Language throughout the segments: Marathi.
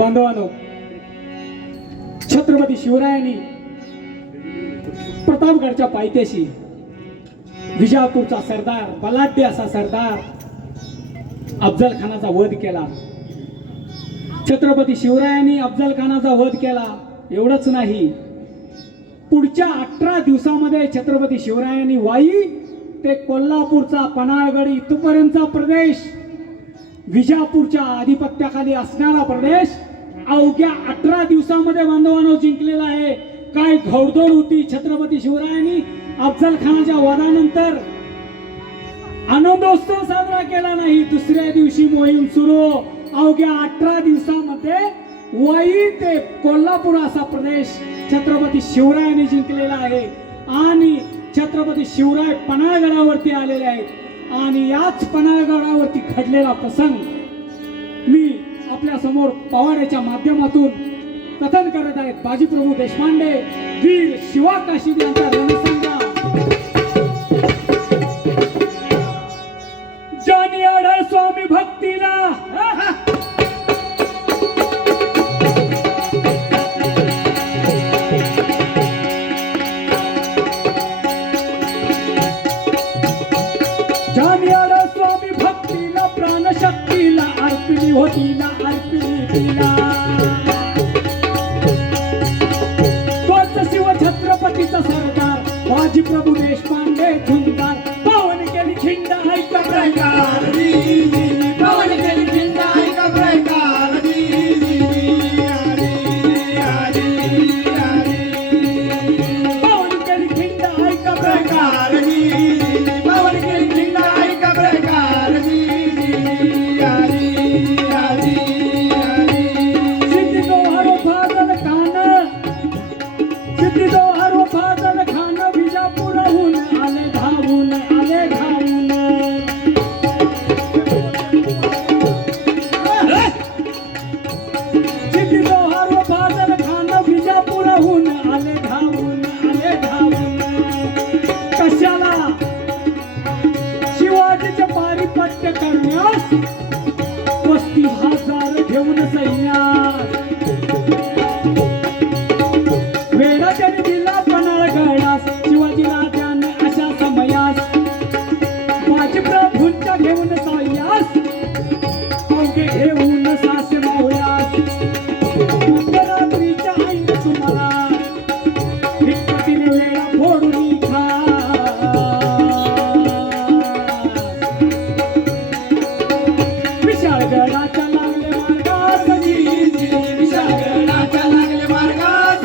बांधवांनो, छत्रपती शिवरायांनी प्रतापगडच्या पायथ्याशी विजापूरचा सरदार, बलाढ्य असा सरदार अफजल खानाचा वध केला. छत्रपती शिवरायांनी अफजल खानाचा वध केला. एवढंच नाही, पुढच्या 18 दिवसामध्ये छत्रपती शिवरायांनी वाई ते कोल्हापूरचा पन्हाळगड इथपर्यंतचा प्रदेश, विजापूरच्या आधिपत्याखाली असणारा प्रदेश अवघ्या 18 दिवसामध्ये बांधवांनो जिंकलेला आहे. काय घोडदौड होती छत्रपती शिवरायांनी अफजल खानाच्या वधानंतर. आनंदोत्सव साजरा केला नाही. दुसऱ्या दिवशी मोहीम सुरू. अवघ्या 18 दिवसामध्ये वाई ते कोल्हापूर असा प्रदेश छत्रपती शिवरायांनी जिंकलेला आहे. आणि छत्रपती शिवराय पन्हाळगडावरती आलेले आहेत. आणि याच पन्हाळगडावरती घडलेला प्रसंग मी आपल्या समोर पवाड्याच्या माध्यमातून कथन करत आहेत. बाजीप्रभू देशपांडे, वीर शिवा काशीद यांचा रणसंग्राम. जानी आढळ स्वामी भक्तीला, जानी आढळ स्वामी भक्तीला, प्राणशक्तीला अर्पिणी होतीला, अर्पिणी तिला. शिव छत्रपतीचा सरदार बाजीप्रभू देशपांडे झुंजार. पावन केली खिंड ऐका प्रकार, पावन केली खिंड ऐका प्रकार. पावन केली खिंड ऐका प्रकार. पावन केली खिंड ऐका प्रकार. सिद्धी दोहारो फाजल खान, सिद्धी दोहारो फाजल खान विजापूरहून आले धावून, आले धावून. सिद्धी दोहारो फाजल खान विजापूरहून आले धावून, आले धावून. कशाला? शिवाजीचे पारिपत्य करण्यास 35,000 घेऊन सैन्यात. वेळा त्याने दिला पन्हाळगडास शिवाजीला त्याने अशा समयास. बाजीप्रभूंच्या घेऊन सायास, अवघे घेऊन सासे मावळ्यास. रात्रीच्या ऐन सुमारास हिकटीने वेळा फोडून खा. विशाळगडाच्या लागले मार्गास, विशाळगडाच्या लागले मार्गास,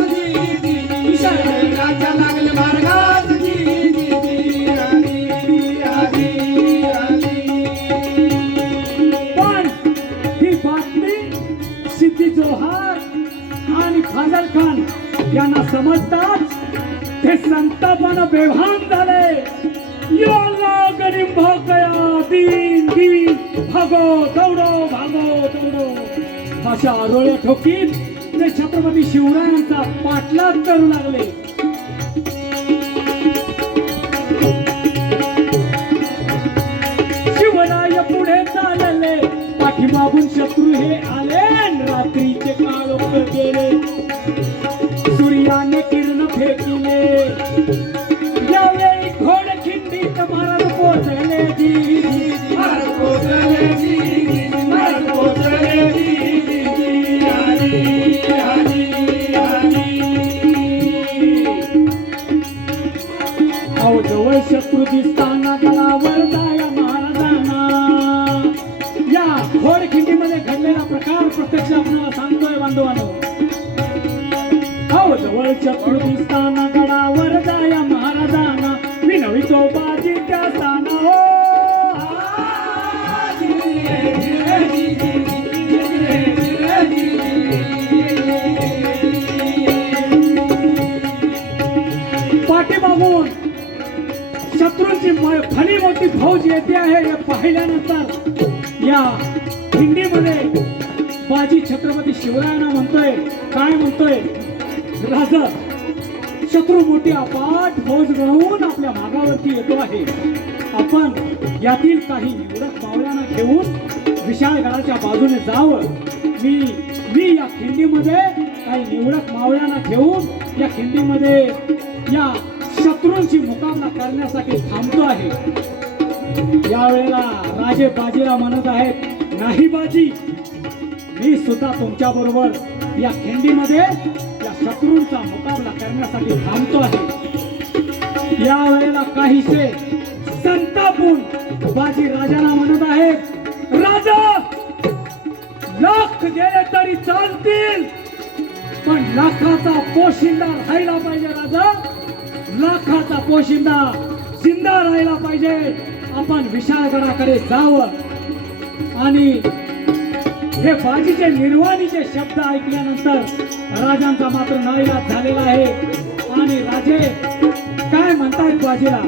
विशाळगडाच्या लागले मार्गास. पण ही बातमी सिद्धी जोहार आणि फाजल खान यांना समजताच ते संतापानं बेभान झाले. याला गरीब भाग गया, दीन दीन भागो दौडो, भागो दौडो. अशा आरोळ्या ठोकीत ते छत्रपती शिवरायांचा पाठलाग करू लागले. शिवराय पुढे चालले, पाठीमागून शत्रू हे आले. रात्रीचे काळोख गेले, सूर्याने किरण फेकले. यावेळी घोड खिंडीत महाराज पोचले. महाराज पोचले, महाराज पोचले. अहो जवळ शत्रू दिसताना गडावर जाया महाराजांना. या घोडखिंडीमध्ये घडलेला प्रकार प्रत्यक्ष आपल्याला सांगतोय बांधवांनो. अहो जवळ शत्रू दिसताना गडावर जाया महाराजांना. विनवितो बाजी त्या स्थाना. हो पाठीमागून शत्रूंची भली मोठी फौज येते आहे हे पाहिल्यानंतर या खिंडीमध्ये बाजी छत्रपती शिवरायांना म्हणतोय, काय म्हणतोय? राजा, शत्रू मोठी अपाट फौज गळून आपल्या मागावरती येतो आहे. आपण यातील काही निवडक मावळ्यांना घेऊन विशाळगडाच्या बाजूने जावं. मी या खिंडीमध्ये काही निवडक मावळ्यांना घेऊन या खिंडीमध्ये या शत्रूंची मुकाबला करण्यासाठी थांबतो आहे. यावेळेला राजे बाजीला म्हणत आहेत, नाही बाजी, मी सुद्धा तुमच्या बरोबर या खिंडीमध्ये या शत्रूंचा मुकाबला करण्यासाठी थांबतो आहे. यावेळेला काहीसे संतापून बाजी राजाला म्हणत आहेत, राजा, लाख गेले तरी चालतील, पण लाखाचा पोशिंदा राहिला पाहिजे. राजा, लाखाचा पोशिंदा जिंदा राहिला पाहिजे. आपण विशाळगडाकडे जावं. आणि हे बाजीचे निर्वाणीचे शब्द ऐकल्यानंतर राजांचा मात्र नाईलाज झालेला आहे. आणि राजे काय म्हणतायत बाजीला,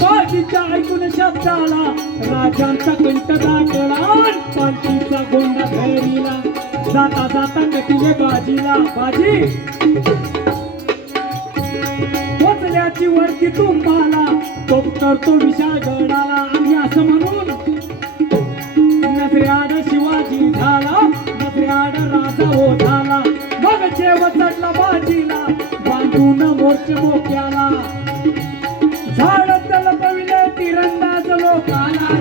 बाजीच्या ऐकून शब्दाला राजांचा कंठ दाटला, पालखीचा गोंडा घरीला, जाता जाता कटिले बाजीला. बाजी, पोचल्याची वरती तुम्हाला, तो करतो विशाळगडाला. आणि असं म्हणून नजरेआड शिवाजी झाला, नजरेआड राजा हो झाला. मग जेव चढला बाजीला, बांधून मोर्चे मोक्याला, झाड तल पविले तिरंदाज लोकाला.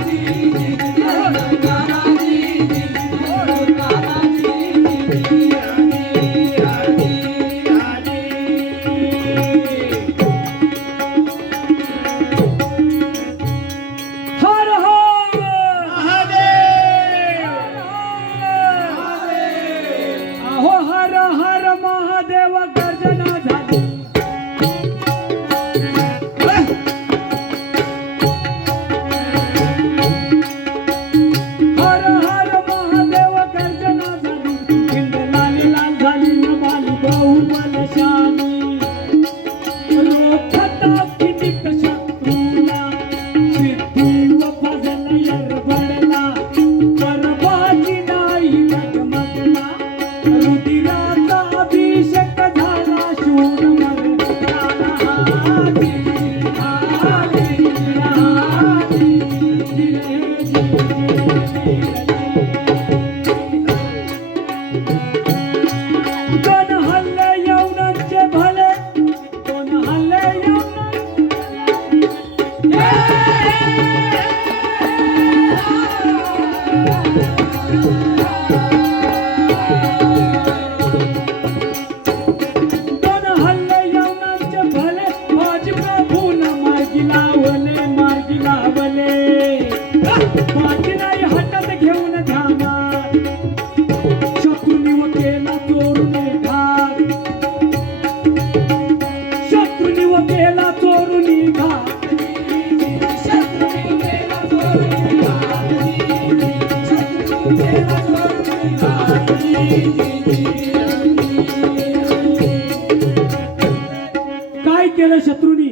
काय केलं शत्रूनी,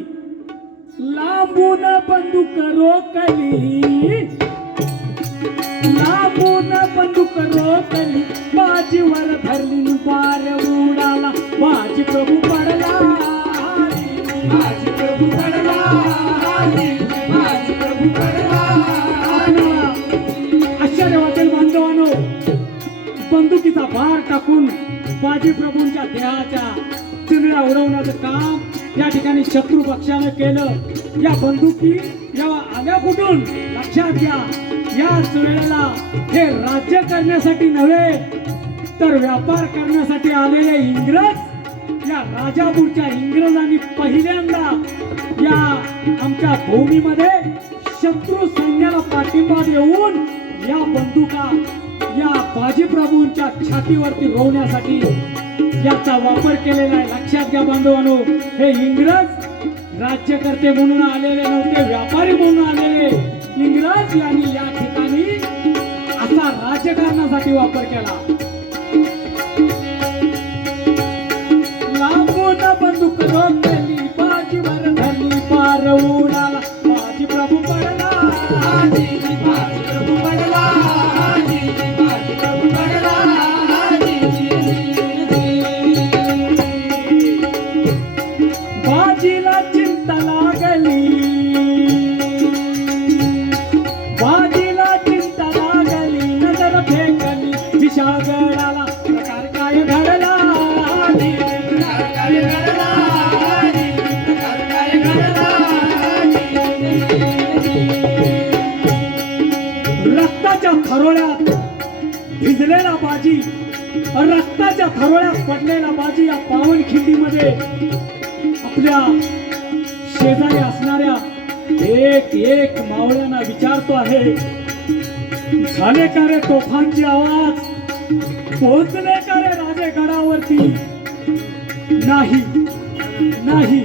लांबून बंदूक रोखली, लांबून बंदूक रोखली, बाजीवर धरली बार उडाला, बाजी प्रभू पडला, बाजी प्रभू पडला, बाजी प्रभू पडला. आश्चर्य वाटेल बांधवांनो, बंदुकीचा भार टाकून बाजी प्रभूंच्या देहाच्या चिंगड्या उडवण्याचं काम या ठिकाणी शत्रू पक्षानं केलं. या बंदुकी जेव्हा आल्या कुठून लक्षात घ्या, याच वेळेला हे राज्य करण्यासाठी नव्हे तर व्यापार करण्यासाठी आलेले इंग्रज, या राजापूरच्या इंग्रजांनी पहिल्यांदा या आमच्या भूमीमध्ये शत्रू सैन्याला पाठिंबा देऊन या बंदुका या बाजीप्रभूंच्या छातीवरती रोवण्यासाठी याचा वापर केलेला आहे. लक्षात घ्या बांधवांनो, हे इंग्रज राज्यकर्ते म्हणून आलेले नव्हते, व्यापारी म्हणून आलेले इंग्रज यांनी या ठिकाणी असा राजकारणासाठी वापर केला. लांबून बंदूक रोखली, बाजीवर धरली, पार उडाला, बाजी प्रभू पडला, बाजी प्रभू पडला, बाजी प्रभू पडला. बाजीला चिंता लागली, बाजीला चिंता लागली, रक्ताच्या थरोळ्यात भिजलेला बाजी, रक्ताच्या थरोळ्यात पडलेला बाजी या पावनखिंडीमध्ये आपल्या शेजारी असणाऱ्या एक एक मावळ्यांना विचारतो आहे, झाले का रे तोफांचे आवाज, पोहोचले का रे राजेगडावरती? नाही नाही,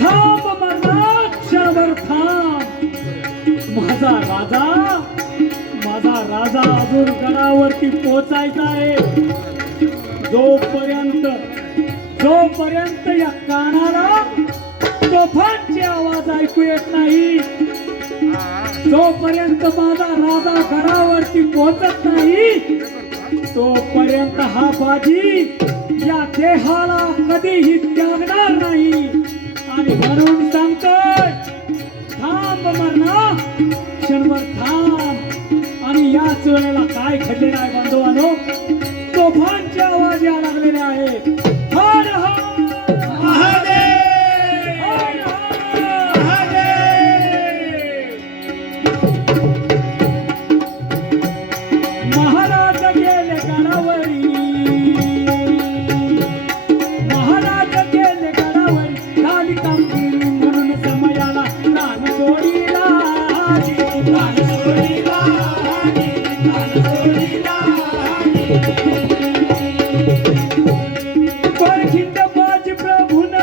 थांब माझा क्षणभर थांब, माझा राजा अजून गडावरती पोचायचा आहे. जोपर्यंत या कानाला तोफांचे आवाज ऐकू येत नाही, जोपर्यंत माझा राजा गडावरती पोहोचत नाही, तोपर्यंत हा बाजी या देहाला कधीही त्यागणार नाही. आणि म्हणून सांगतोय, थांब मरणा, क्षणभर थांब. आणि याच वेळेला काय घडलेलं आहे बांधवांनो, तोफांचे आवाज या लागलेले आहेत. हर हर महादेव हर हर. महादेव. महाराज गेले गडावरी, महाराज गेले गडावरी, झाली कामगिरी म्हणून समयाला प्राण सोडीला, प्राण सोडीला, प्राण सोडीला. परखिंड बाजी प्रभून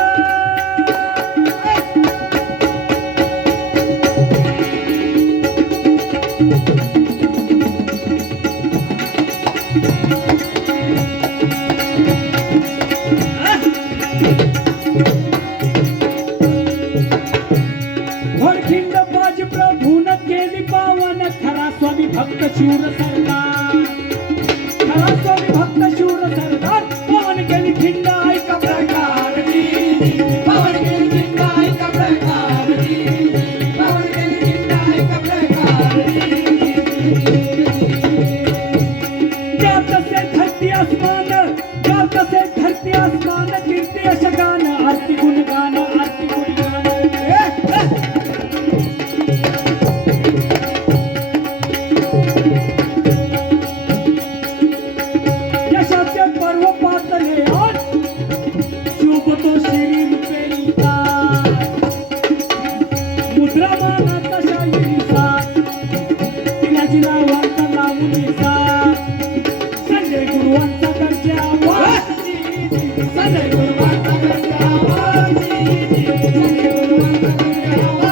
परखिंड बाजी प्रभून केली पावन, खरा स्वामी भक्त शूर सरदार, खरा स्वामी भक्त शूर सरदार, पावन केली खिंड ऐका प्रकार. पवन केली खिंड ऐका प्रकारची, पवन केली खिंड ऐका प्रकारची. गात से धरती आसमान, गात से धरती आसमान, कीर्ति यश गान, आरती गुणगान, आरती गुणगान. यशाचे पर्व पातले आज, शोभतो शिरीन पेरीचा, मुद्रामानाचा शाहिरीचा, तिलाची नावांचा लावणीचा, संजय गुरुवांचा करचे आवाज. संजय गुरुवांचा करते आवाज, संजय गुरुवांचा करते आवाज.